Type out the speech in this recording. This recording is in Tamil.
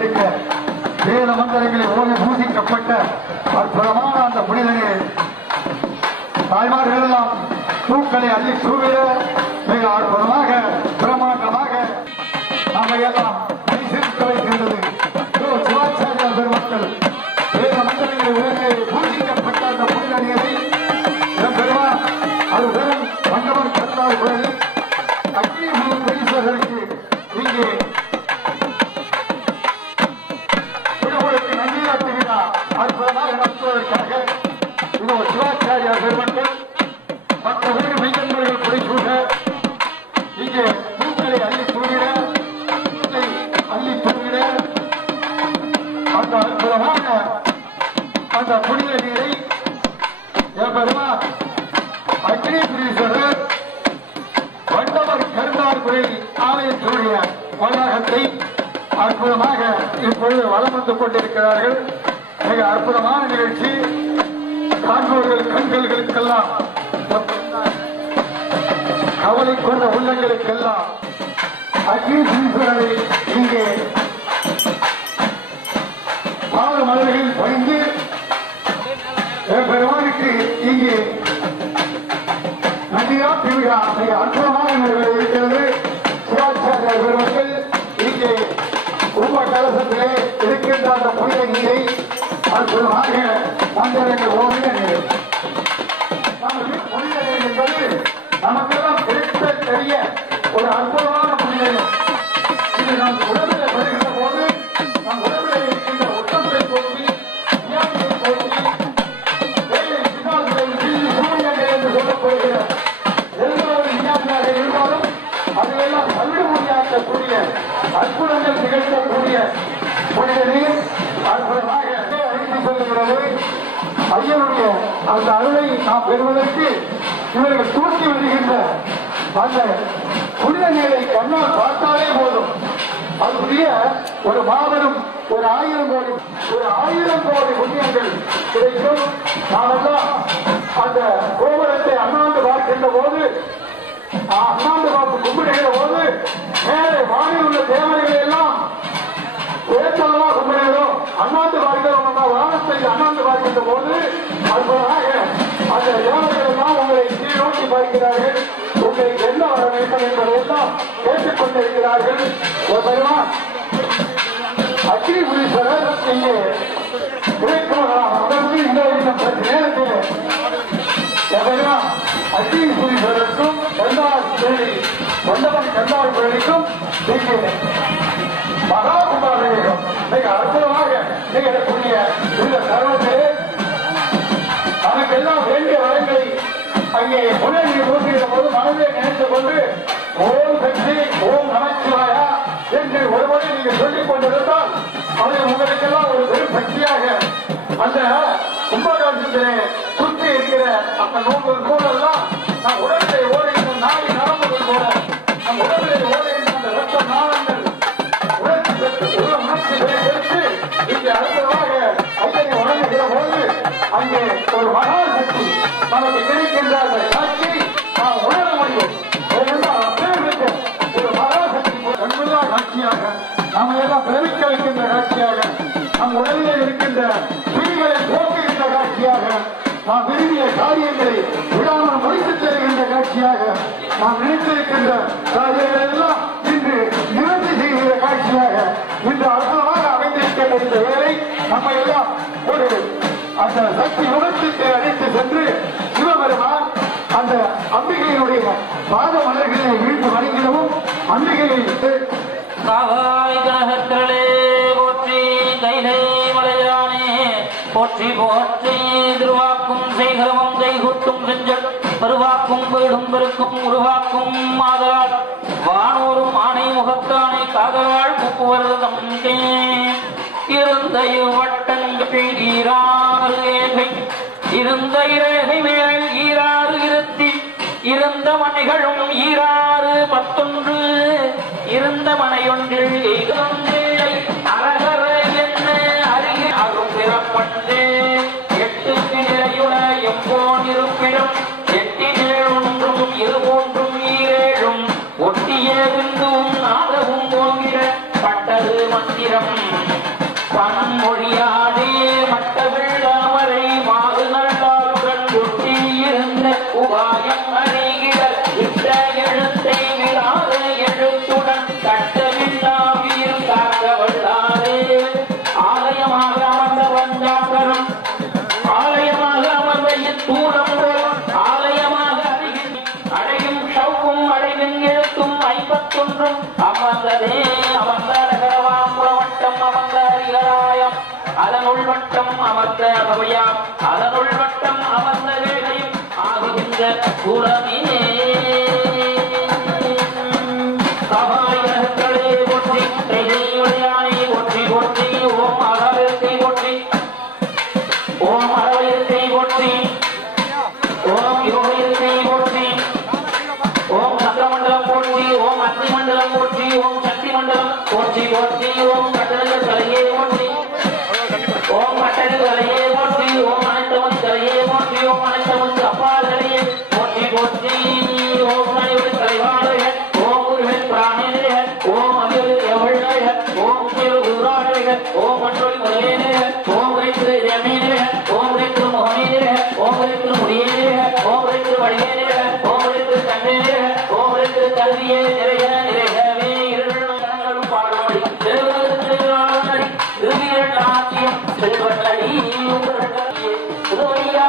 கொண்டிருக்க வேத மந்திரங்களை ஓடி பூசிக்கப்பட்ட அற்புதமான அந்த புனிதனே தாய்மார்கள் எல்லாம் பூக்களை அள்ளி தூவிட மிக அற்புதமாக பிரமாண்டமாக நம்ம எல்லாம் கைசிறுத்த வைக்கின்றது. சிவாச்சாரியார் பெருமக்கள் வேத மந்திரங்களை உடனே பூசிக்கப்பட்ட அந்த புனித நீரை பெருமான் அது வெறும் மண்டபம் கண்டால் குரலில் அக்னிமுகீஸ்வரருக்கு இங்கே திருவுளுக்கு நன்றியாற்றுகிறார். அற்புதமாக நடத்துவதற்காக இது ஒரு சிவாச்சாரியார் பெருமக்கள் மற்ற வீடு மையன்மர்கள் குறைசூழ இங்கே பூக்களை அள்ளி தூவிட அந்த அற்புதமான அந்த புனித நீரை பெருமான் அக்னிபுரீஸ்வரர் வண்டவர் கருந்தார்குறை ஆலயத்துடைய வளாகத்தை அற்புதமாக இப்பொழுது வலம் வந்து கொண்டிருக்கிறார்கள். மிக அற்புதமான நிகழ்ச்சி. காண்பவர்கள் கண்களுக்கெல்லாம் கவலை கொண்ட உள்ளங்களுக்கெல்லாம் அக்னிபுரீஸ்வரரை இங்கே பாத மலர்களில் பணிந்து பெருமானுக்கு இங்கே நன்றியா திருவிழா மிக அற்புதமாக இருக்கிறது. சிவாச்சாரியார் பெருமக்கள் இங்கே கும்ப கலசத்திலே இருக்கின்ற அந்த புனித நீரை அற்புதமாக மந்திரங்கள் ஓடிய நீர் புனித நீர் என்பது நமக்கெல்லாம் கிடைத்த தெரிய ஒரு அற்புதமான புனித நீர். இது நம் உடலில் வருகின்ற போது நம் உடலில் இருக்கின்ற ஒட்டத்தை போக்கி வியாதியை போக்கி சூரியங்கள் என்று சொல்லப்படுகிற எல்லோரும் விஞ்ஞானியாக இருந்தாலும் அதையெல்லாம் தள்ளுபடியாக்கக்கூடிய அற்புதங்கள் நிகழ்த்தக்கூடிய புனித நீர் அற்புதமாக அறிந்து சொல்லுகிறது. ஐயனுடைய அந்த அருளை நாம் பெறுவதற்கு இவர்கள் தூக்கி வருகின்ற அந்த புனித நீரை கண்ணால் பார்த்தாலே போதும். அதுக்குரிய ஒரு மாபெரும் ஒரு 1000 கோடி புண்ணியங்கள் கிடைக்கும். நாமெல்லாம் அந்த கோபுரத்தை அண்ணாந்து பார்க்கின்ற போது அண்ணாந்து பார்த்து கும்பிடுகிற போது மேலே வானில் உள்ள தேவர்களை எல்லாம் ஏற்றமா கும்பிடுகிறோம். அண்ணாந்து பார்க்கிறோம். வானத்தை அண்ணாந்து பார்க்கின்ற போது அற்புதமாக அந்த தேவர்கள் எல்லாம் உங்களை கீழோக்கி பார்க்கிறார்கள். உங்களுக்கு என்ன வர வேண்டும் என்பதை எல்லாம் கேட்டுக் கொண்டிருக்கிறார்கள். ஒரு பெருமான் அக்னிபுரீஸ்வரர் இங்கே இந்த நேரத்தில் அக்னிபுரீஸ்வரருக்கும் மண்டபம் கண்டார் கோயிலுக்கும் இங்கே மகா கும்பாபிஷேகம் மிக அற்புதமாக நிகழக்கூடிய இந்த தருணத்திலே நமக்கு எல்லாம் வேண்டிய வரங்களை அங்கே உணர்வு ஊற்றுகிற போது மனதை நினைத்துக் கொண்டு ஓம் சக்தி ஓம் நமச்சிவாயா என்று ஒருமுறை நீங்கள் சொல்லிக் கொண்டிருந்தால் அது உங்களுக்கெல்லாம் ஒரு பெரும் சக்தியாக அந்த கும்பகாசத்திலே சுற்றி இருக்கிற அந்த நூலெல்லாம் நம் உடலிலே ஓடுகின்ற நாய் நரம்புகள் போல நம் உடலிலே ஓடுகின்ற அந்த ரத்த நாளங்கள் உணர்ச்சி எடுத்து இங்கே அற்புதமாக ஐயனை வழங்குகிற போது அங்கே ஒரு மகா சக்தி நமக்கு கிடைக்கின்ற அந்த காட்சி நாம் உணர முடியும். ஒரு மகா சக்தி கண்ணுள்ளா காட்சியாக நாம் எல்லாம் பிரமிக்க வைக்கின்ற காட்சியாக நம் உடலிலே இருக்கின்ற பிரிகளை போக்குகின்ற காட்சியாக நாம் விரும்பிய காரியங்களை விடாமல் முடித்துத் தருகின்ற காட்சியாக நாம் நினைத்திருக்கின்ற காரியங்கள் எல்லாம் இன்று நிவர்த்தி செய்கிற காட்சியாக இன்று அற்புதமாக அமைந்திருக்கின்ற இந்த வேலை நம்ம எல்லாம் ஒரு அந்த சக்தி உணர்ச்சிக்கு அழைத்து சென்று சிவபெருமான் அந்த அம்பிகையினுடைய பாத மலர்களை வீழ்ந்து வணங்கிடவும் அம்பிகையை போற்றி கைலை மலையானே போற்றி போற்றி திருவாக்கும் செய்கரமும் கைகுட்டும் செஞ்சல் பெருவாக்கும் வீடும் பெருக்கும் உருவாக்கும் மாதரால் வானோரும் ஆணை முகத்தானை காதலால் முப்புவரதம் இருந்த வட்டங்கள் ஈராறு இருந்த இரேகை மேல் ஈராறு இருத்தி இருந்த மனைகளும் ஈராறு 11 இருந்த மனையொன்றில் அரகர என்ன அருகே அரும் பிறப்பண்டு 8 நிலையுள எம்போன் இருப்பிடம் 8 ஒன்றும் 2 7 ஒட்டிய விந்தும் நாதவும் போகிற பட்டது மந்திரம் அவையா அதனுள் வட்டம் அமர்ந்த வேலையும் ஆகுகின்ற குலமே சகாயர்களே போற்றி கைதையானை போற்றி போற்றி ஓம் அகலத்தை போற்றி ஓம் அறவயத்தை போற்றி ஓம் யோகத்தை போற்றி ஓம் சக்கரமண்டலம் போற்றி ஓம் அக்னி மண்டலம் போற்றி ஓம் சக்தி மண்டலம் போற்றி போற்றி ஓம் கட்டளங்கள் தலையே போற்றி ஓம் கட்டளை தலையே போற்றி ஓம் அனைத்தவன் தலையே போற்றி ஓம் அனைத்தவன் அப்பா தலையே போற்றி போற்றி ஓம் அனைவரு தலைவாழக ஓம் குருவன் பிராணேனக ஓம் அகில் எவழ்நக ஓம் குருராழக ஓம் மற்றொரு முதலேனக ஓம் ரைத்திரு ரமேனக ஓம் ரைத்திரு மோகனேனக ஓம் ரைத்திரு முடியேனக ஓம் ரைத்திரு வழியேனக ஓம் ரைத்திரு கண்ணேனக ஓம் ரைத்திரு கல்வியே நிறைய நிறையவே இருளும் பாடுமடி திருவிழாடி திருவிழாத்தியம் செல்வட்டடி புதுவையா